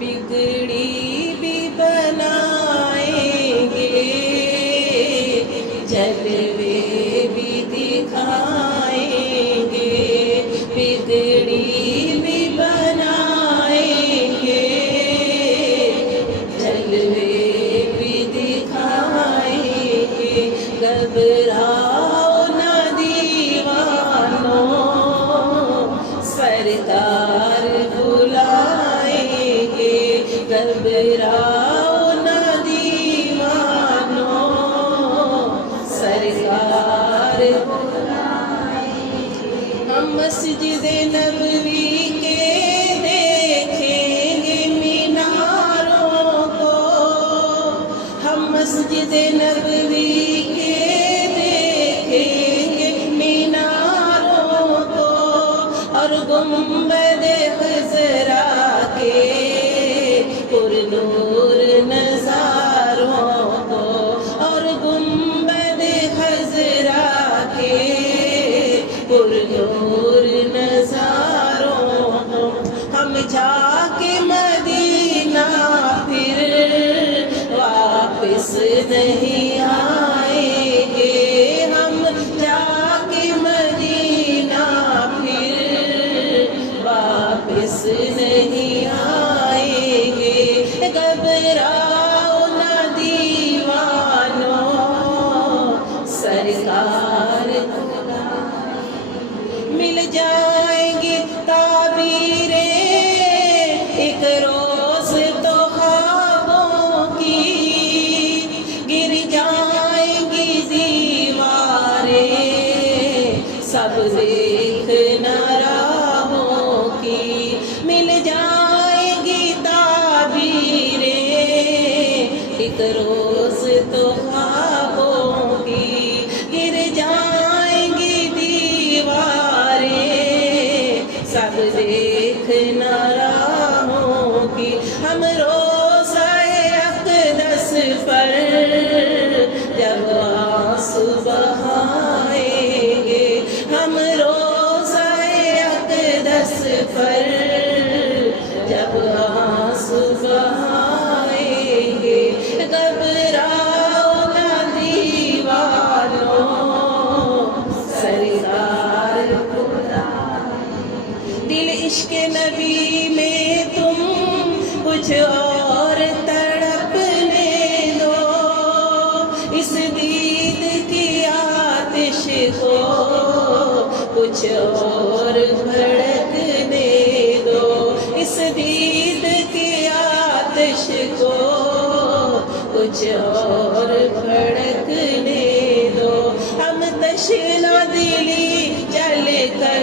بگڑی بھی بنائیں گے، جلوے بھی دکھائیں گے، بگڑی بھی بنائیں گے، جلوے بھی دکھائیں گے، گھبراؤ نہ دیوانوں، سرکار بلائیں گے، گھبراؤ نہ دیوانوں، سرکار بلائیں گے۔ ہم مسجد نبوی کے دیکھیں گے میناروں کو، ہم مسجد نبوی کے دیکھیں گے میناروں کو، اور گنبد خضرا کے پرنور نظاروں کو، اور گنبد خضرا کے پرنور نظاروں کو، ہم جا کے مدینہ پھر واپس نہیں آئیں گے، ہم جا کے مدینہ پھر واپس نہیں آئیں گے، گھبراؤ نہ دیوانوں، سرکار مل جائیں گی تعبیریں ایک روز تو خوابوں کی، گر جائیں گی دیواریں سب دیکھنا راہوں کی، مل جائیں گی تعبیریں ایک روز تو خوابوں کی، گر جائیں گی دیواریں سب دیکھنا راہوں کی، ہم روزہ اقدس پر جب آنسو بہائیں گے، ہم روزہ اقدس پر جب آنسو بہائیں گے، گھبراؤ نہ دیوانوں، سرکار دل عشق نبی میں تم کچھ اور تڑپنے دو، اس دید کی آتش کو کچھ اور بھڑکنے دو، اس دید کی آتش کو کچھ اور بھڑکنے دو، ہم تشنہ دلی چل کر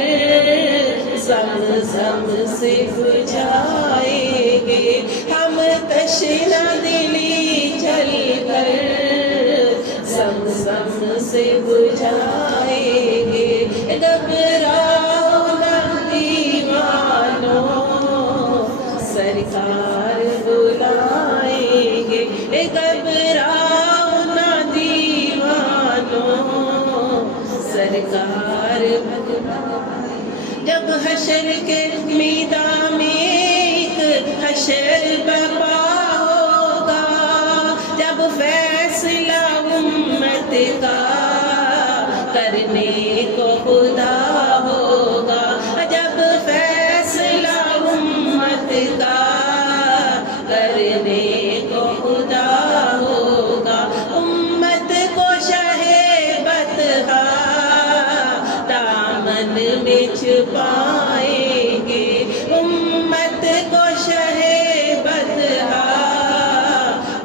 زمزم سے بجھائیں گے، ہم تشنہ دلی چل کر زمزم سے بجھائیں گے، گھبراؤ نہ دیوانوں، سرکار بلائیں گے، گھبراؤ نہ دیوانوں، سرکار جب حشر کے میدان میں ایک حشر برپا ہوگا، جب فیصلہ امت کا کرنے کو خدا ہوگا، جب فیصلہ امت کا کرنے کو خدا ہوگا، امت کو شہ بطحا دامن میں چھپائیں گے، امت کو شہ بطحا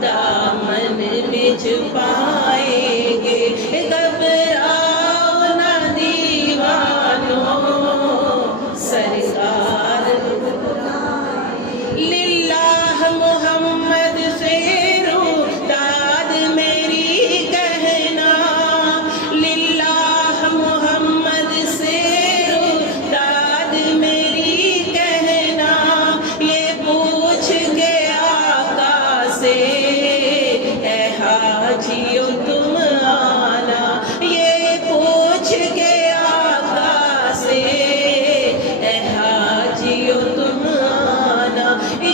دامن میں چھپائیں گے، گھبراؤ نہ دیوانوں، سرکار للہ محمد سے داد میری کہنا، للہ محمد سے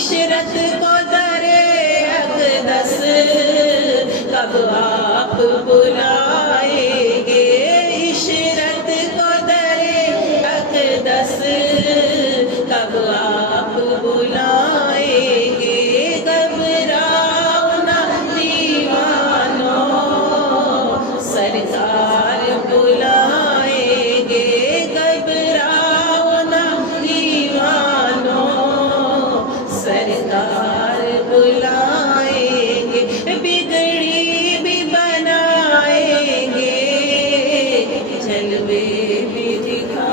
عشرت کو در اقدس کب آپ بلا